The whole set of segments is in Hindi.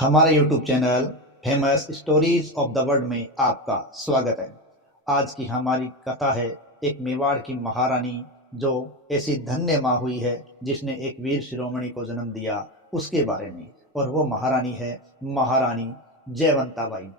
हमारे YouTube channel famous stories of the world में आपका स्वागत है। आज की हमारी कथा है एक मेवाड़ की महारानी जो ऐसी धन्य माँ हुई है जिसने एक वीर शिरोमणि को जन्म दिया उसके बारे में। और वो महारानी है महारानी जयवंताबाई।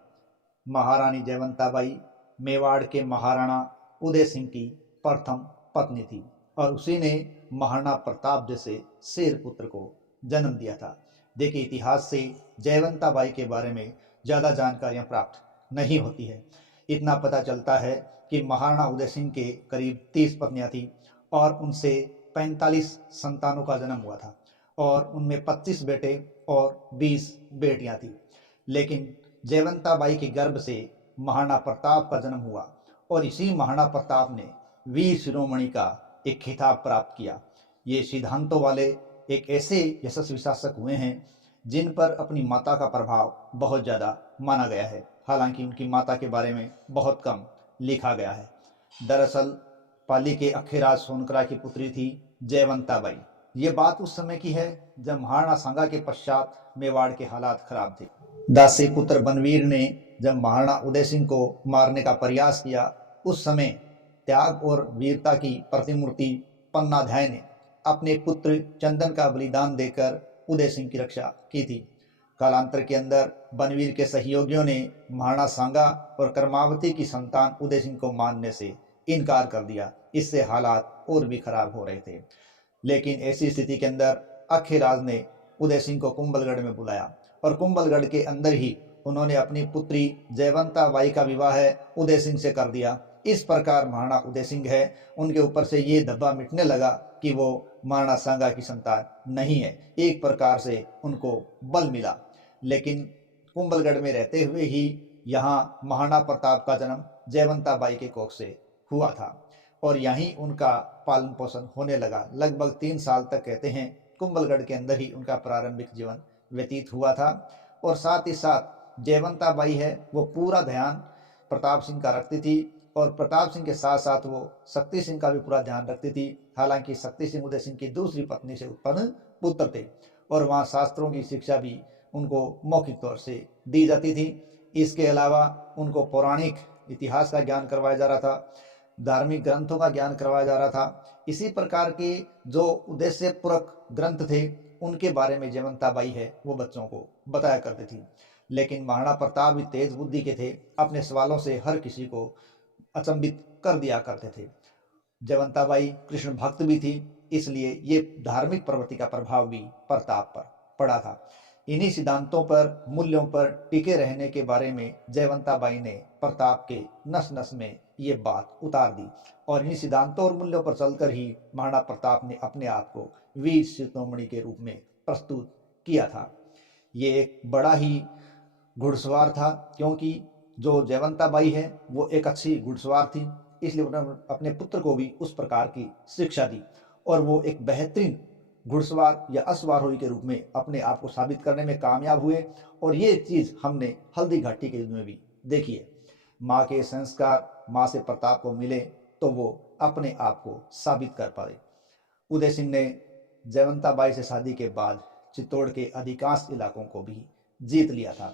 महारानी जयवंताबाई मेवाड़ के महाराणा उदय सिंह की प्रथम पत्नी थी और उसी ने महाराणा प्रताप जैसे शेर पुत्र को जन्म दिया था। देखिए, इतिहास से जयवंताबाई के बारे में ज़्यादा जानकारियां प्राप्त नहीं होती है। इतना पता चलता है कि महाराणा उदय सिंह के करीब 30 पत्नियां थी और उनसे 45 संतानों का जन्म हुआ था और उनमें 25 बेटे और 20 बेटियां थी। लेकिन जयवंताबाई के गर्भ से महाराणा प्रताप का जन्म हुआ और इसी महाराणा प्रताप ने वीर शिरोमणि का एक खिताब प्राप्त किया। ये सिद्धांतों वाले एक ऐसे यशस्वी शासक हुए हैं जिन पर अपनी माता का प्रभाव बहुत ज़्यादा माना गया है। हालांकि उनकी माता के बारे में बहुत कम लिखा गया है। दरअसल पाली के अखेराज सोनकरा की पुत्री थी जयवंताबाई। ये बात उस समय की है जब महाराणा सांगा के पश्चात मेवाड़ के हालात खराब थे। दासी पुत्र बनवीर ने जब महाराणा उदय सिंह को मारने का प्रयास किया, उस समय त्याग और वीरता की प्रतिमूर्ति पन्नाध्याय ने अपने पुत्र चंदन का बलिदान देकर उदय सिंह की रक्षा की थी। कालांतर के अंदर बनवीर के सहयोगियों ने महाराणा सांगा और कर्मावती की संतान उदय सिंह को मारने से इनकार कर दिया। इससे हालात और भी खराब हो रहे थे। लेकिन ऐसी स्थिति के अंदर अखेराज ने उदय सिंह को कुंभलगढ़ में बुलाया और कुंभलगढ़ के अंदर ही उन्होंने अपनी पुत्री जयवंताबाई का विवाह उदय सिंह से कर दिया। इस प्रकार महाराणा उदय सिंह है उनके ऊपर से ये धब्बा मिटने लगा कि वो महाराणा सांगा की संतान नहीं है। एक प्रकार से उनको बल मिला। लेकिन कुंभलगढ़ में रहते हुए ही यहाँ महाराणा प्रताप का जन्म जयवंताबाई के कोख से हुआ था और यहीं उनका पालन पोषण होने लगा। लगभग 3 साल तक कहते हैं कुंभलगढ़ के अंदर ही उनका प्रारंभिक जीवन व्यतीत हुआ था। और साथ ही साथ जयवंताबाई है वो पूरा ध्यान प्रताप सिंह का रखती थी और प्रताप सिंह के साथ साथ वो शक्ति सिंह का भी पूरा ध्यान रखती थी। हालांकि शक्ति सिंह उदय सिंह की दूसरी पत्नी से उत्पन्न पुत्र थे और वहाँ शास्त्रों की शिक्षा भी उनको मौखिक तौर से दी जाती थी। इसके अलावा उनको पौराणिक इतिहास का ज्ञान करवाया जा रहा था, धार्मिक ग्रंथों का ज्ञान करवाया जा रहा था। इसी प्रकार के जो उद्देश्यपूर्वक ग्रंथ थे उनके बारे में जयवंताबाई है वो बच्चों को बताया करती थी। लेकिन महाराणा प्रताप भी तेज बुद्धि के थे, अपने सवालों से हर किसी को अचंभित कर दिया करते थे। जयवंताबाई कृष्ण भक्त भी थी, इसलिए ये धार्मिक प्रवृत्ति का प्रभाव भी प्रताप पर पड़ा था। इन्हीं सिद्धांतों पर, मूल्यों पर टिके रहने के बारे में जयवंताबाई ने प्रताप के नस नस में ये बात उतार दी और इन्हीं सिद्धांतों और मूल्यों पर चलकर ही महाराणा प्रताप ने अपने आप को वीर शिरोमणि के रूप में प्रस्तुत किया था। ये एक बड़ा ही घुड़सवार था, क्योंकि जो जयवंताबाई है वो एक अच्छी घुड़सवार थी, इसलिए उन्होंने अपने पुत्र को भी उस प्रकार की शिक्षा दी और वो एक बेहतरीन घुड़सवार या अश्वारोही के रूप में अपने आप को साबित करने में कामयाब हुए। और ये चीज़ हमने हल्दी घाटी के युद्ध में भी देखी है। माँ के संस्कार माँ से प्रताप को मिले तो वो अपने आप को साबित कर पाए। उदय सिंह ने जयवंताबाई से शादी के बाद चित्तौड़ के अधिकांश इलाकों को भी जीत लिया था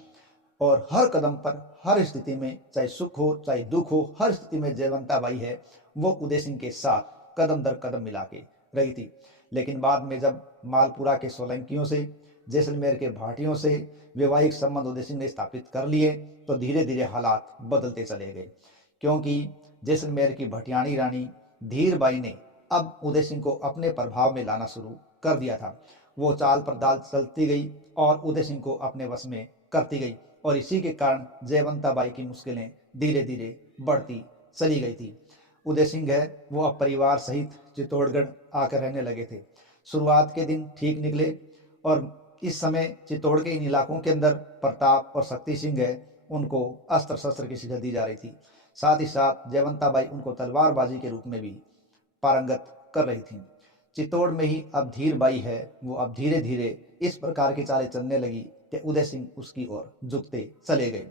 और हर कदम पर, हर स्थिति में, चाहे सुख हो चाहे दुख हो, हर स्थिति में जयवंताबाई है वो उदय सिंह के साथ कदम दर कदम मिला के रही थी। लेकिन बाद में जब मालपुरा के सोलंकियों से, जैसलमेर के भाटियों से वैवाहिक संबंध उदय सिंह ने स्थापित कर लिए तो धीरे धीरे हालात बदलते चले गए, क्योंकि जैसलमेर की भटियाणी रानी धीरबाई ने अब उदय सिंह को अपने प्रभाव में लाना शुरू कर दिया था। वो चाल पर दाल चलती गई और उदय सिंह को अपने वश में करती गई और इसी के कारण जयवंताबाई की मुश्किलें धीरे धीरे बढ़ती चली गई थी। उदय सिंह है वो अब परिवार सहित चित्तौड़गढ़ आकर रहने लगे थे। शुरुआत के दिन ठीक निकले और इस समय चित्तौड़ के इन इलाकों के अंदर प्रताप और शक्ति सिंह है उनको अस्त्र शस्त्र की शिक्षा दी जा रही थी। साथ ही साथ जयवंताबाई उनको तलवारबाजी के रूप में भी पारंगत कर रही थी। चित्तौड़ में ही अब धीरबाई है वो अब धीरे धीरे इस प्रकार की चालें चलने लगी कि उदय सिंह उसकी ओर झुकते चले गए।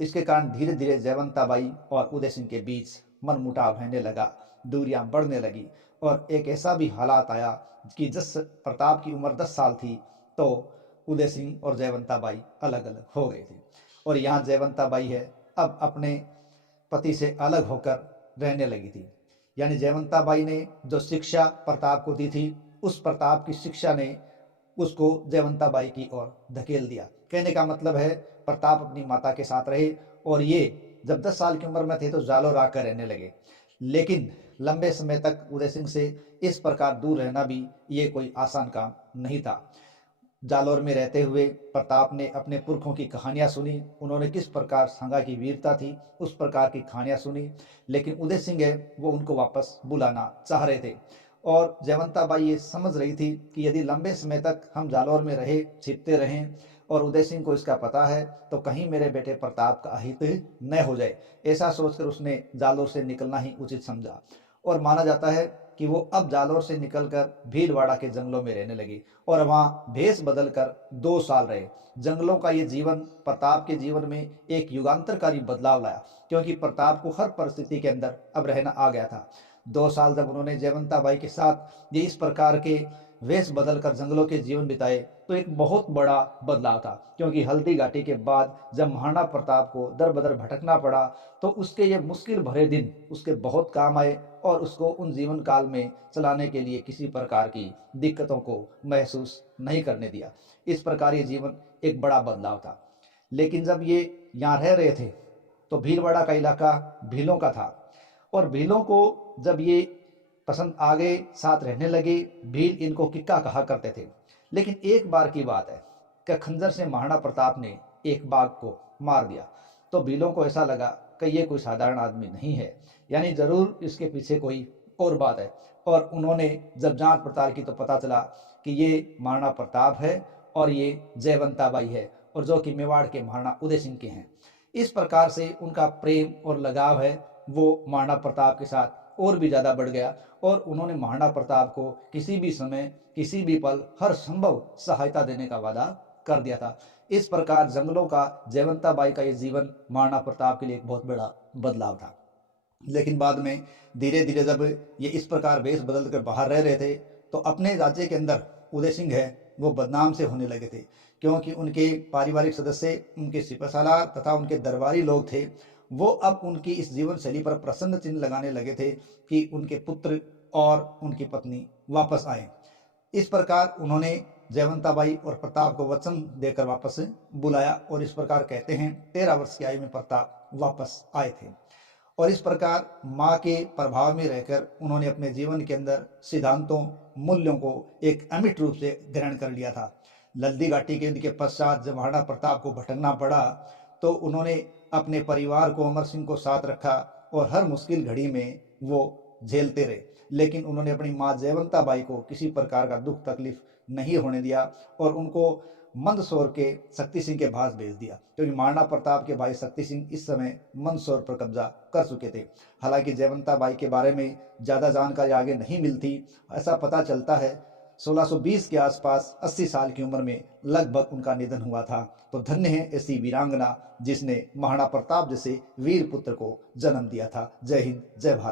इसके कारण धीरे धीरे जयवंताबाई और उदय सिंह के बीच मनमुटाव रहने लगा, दूरियां बढ़ने लगी और एक ऐसा भी हालात आया कि जिस प्रताप की उम्र 10 साल थी तो उदय सिंह और जयवंता बाई अलग अलग हो गई थी। और यहाँ जयवंता बाई है अब अपने पति से अलग होकर रहने लगी थी। यानी जयवंता बाई ने जो शिक्षा प्रताप को दी थी, उस प्रताप की शिक्षा ने उसको जयवंता बाई की ओर धकेल दिया। कहने का मतलब है प्रताप अपनी माता के साथ रहे और ये जब 10 साल की उम्र में थे तो जालोर आकर रहने लगे। लेकिन लंबे समय तक उदय सिंह से इस प्रकार दूर रहना भी ये कोई आसान काम नहीं था। जालौर में रहते हुए प्रताप ने अपने पुरखों की कहानियां सुनी, उन्होंने किस प्रकार संगा की वीरता थी उस प्रकार की कहानियां सुनी। लेकिन उदय सिंह है वो उनको वापस बुलाना चाह रहे थे और जयवंता बाई ये समझ रही थी कि यदि लंबे समय तक हम जालौर में रहे छिपते रहें और उदय सिंह को इसका पता है तो कहीं मेरे बेटे प्रताप का अहित न हो जाए। ऐसा सोचकर उसने जालौर से निकलना ही उचित समझा और माना जाता है कि वो अब जालौर से निकलकर भीलवाड़ा के जंगलों में रहने लगी और वहाँ भेष बदलकर 2 साल रहे। जंगलों का ये जीवन प्रताप के जीवन में एक युगांतरकारी बदलाव लाया, क्योंकि प्रताप को हर परिस्थिति के अंदर अब रहना आ गया था। 2 साल जब उन्होंने जयवंता बाई के साथ ये इस प्रकार के वेश बदलकर जंगलों के जीवन बिताए तो एक बहुत बड़ा बदलाव था, क्योंकि हल्दी घाटी के बाद जब महाराणा प्रताप को दर बदर भटकना पड़ा तो उसके ये मुश्किल भरे दिन उसके बहुत काम आए और उसको उन जीवन काल में चलाने के लिए किसी प्रकार की दिक्कतों को महसूस नहीं करने दिया। इस प्रकार ये जीवन एक बड़ा बदलाव था। लेकिन जब ये यहाँ रह रहे थे तो भीलवाड़ा का इलाका भीलों का था और भीलों को जब ये पसंद आ गए, साथ रहने लगे, भील इनको किक्का कहा करते थे। लेकिन एक बार की बात है कि खंजर से महाराणा प्रताप ने एक बाघ को मार दिया तो भीलों को ऐसा लगा कि ये कोई साधारण आदमी नहीं है, यानी जरूर इसके पीछे कोई और बात है। और उन्होंने जब जांच पड़ताल की तो पता चला कि ये महाराणा प्रताप है और ये जयवंता बाई है और जो कि मेवाड़ के महाराणा उदय सिंह के हैं। इस प्रकार से उनका प्रेम और लगाव है वो महाराणा प्रताप के साथ और भी ज़्यादा बढ़ गया और उन्होंने महाराणा प्रताप को किसी भी समय किसी भी पल हर संभव सहायता देने का वादा कर दिया था। इस प्रकार जंगलों का जयवंता बाई का ये जीवन महाराणा प्रताप के लिए एक बहुत बड़ा बदलाव था। लेकिन बाद में धीरे धीरे जब ये इस प्रकार वेश बदल कर बाहर रह रहे थे तो अपने राज्य के अंदर उदय सिंह है वो बदनाम से होने लगे थे, क्योंकि उनके पारिवारिक सदस्य, उनके सिपहसालार तथा उनके दरबारी लोग थे, वो अब उनकी इस जीवन शैली पर प्रसन्न चिन्ह लगाने लगे थे कि उनके पुत्र और उनकी पत्नी वापस आए। इस प्रकार उन्होंने जयवंता बाई और प्रताप को वचन देकर वापस बुलाया और इस प्रकार कहते हैं 13 वर्ष की आयु में प्रताप वापस आए थे। और इस प्रकार माँ के प्रभाव में रहकर उन्होंने अपने जीवन के अंदर सिद्धांतों, मूल्यों को एक अमिट रूप से ग्रहण कर लिया था। लल्दी घाटी के इनके पश्चात जब महाराणा प्रताप को भटकना पड़ा तो उन्होंने अपने परिवार को, अमर सिंह को साथ रखा और हर मुश्किल घड़ी में वो झेलते रहे। लेकिन उन्होंने अपनी माँ जयवंता बाई को किसी प्रकार का दुख तकलीफ नहीं होने दिया और उनको मंदसौर के शक्ति सिंह के पास भेज दिया, क्योंकि महाराणा प्रताप के भाई शक्ति सिंह इस समय मंदसौर पर कब्जा कर चुके थे। हालांकि जयवंता बाई के बारे में ज़्यादा जानकारी आगे नहीं मिलती। ऐसा पता चलता है 1620 के आसपास 80 साल की उम्र में लगभग उनका निधन हुआ था। तो धन्य है ऐसी वीरांगना जिसने महाराणा प्रताप जैसे वीर पुत्र को जन्म दिया था। जय हिंद, जय भारत।